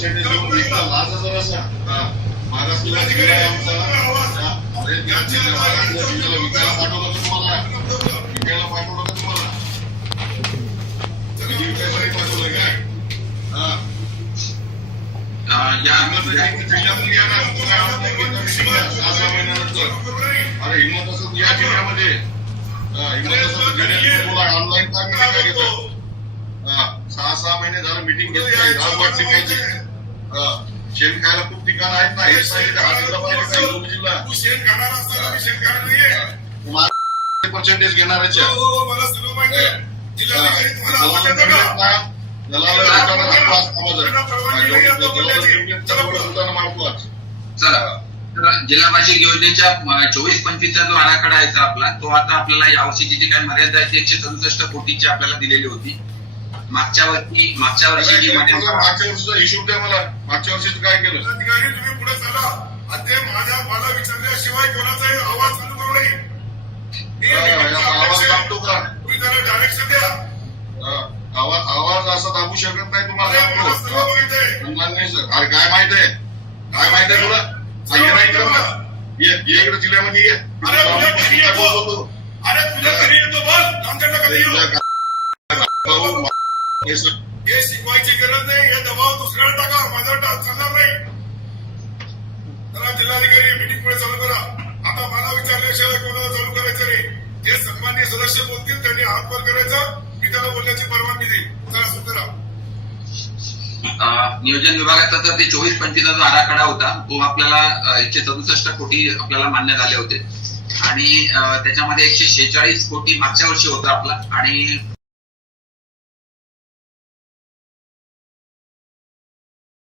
Percentage घेऊन विकला लाज जरासा. महाराष्ट्राला जिल्हा आहे आमचा. अरे जिल्ह्याला विकायला पाठवलं का तुम्हाला? विकायला पाठवलं का तुम्हाला? पाठवलं काय? हा. हिंमत असेल तर या जिल्ह्यामध्ये. हिंमत बोला ऑनलाईन घेता हा, सहा सहा महिने झालं मिटिंग घेत हा, शेण खायला खूप ठिकाण आहेत ना सांगितलं हा शेण खाणार असताना मी शेण खाणार नाहीये. पर्सेंटेज घेणाऱ्याच्या हो, हो, मला सगळं माहिती तर जिल्हा परिषद योजनेच्या चोवीस पंचवीसचा जो आराखडा आहे आपला तो आता आपल्याला या वर्षीची जी काही मर्यादा आहे ती एकशे सदुसष्ट कोटीची आपल्याला दिलेली होती. मागच्या वर्षी मागच्या वर्षी जी मागच्या वर्षीचा हिशोब द्या मला. मागच्या वर्षीचं काय केलं तुम्ही पुढे चला. आणि ते माझ्या मला विचारल्याशिवाय कोणाचाही आवाज चालू करू नये. आवाज दाबतो का? तुम्ही त्याला डायरेक्शन द्या. आवाज आवाज असा दाबू शकत नाही तुम्हाला. नाही सर. अरे काय माहीत आहे? काय माहीत आहे तुला? नाही बघ. ये इकडे जिल्ह्यामध्ये ये. अरे तुझ्या घरी काय येतो? अरे तुझ्या घरी येतो बोल आमच्याकडे कधी येऊ? हे शिकवायची गरज नाही हे दबाव दुसऱ्याला टाका माझा टाक चालणार नाही. जिल्हाधिकारी मिटिंग पुढे चालू करा. आता मला विचारल्याशिवाय कोणाला चालू करायचं नाही. जे सन्मान्य सदस्य बोलतील त्यांनी करायचा मी त्याला बोलण्याची परवानगी देईल चला नियोजन विभागाचा तर ते चोवीस पंचवीसचा जो आराखडा होता तो आपल्याला एकशे सदुसष्ट कोटी आपल्याला मान्य झाले होते. आणि त्याच्यामध्ये एकशे शेहेचाळीस कोटी मागच्या वर्षी होता आपला. आणि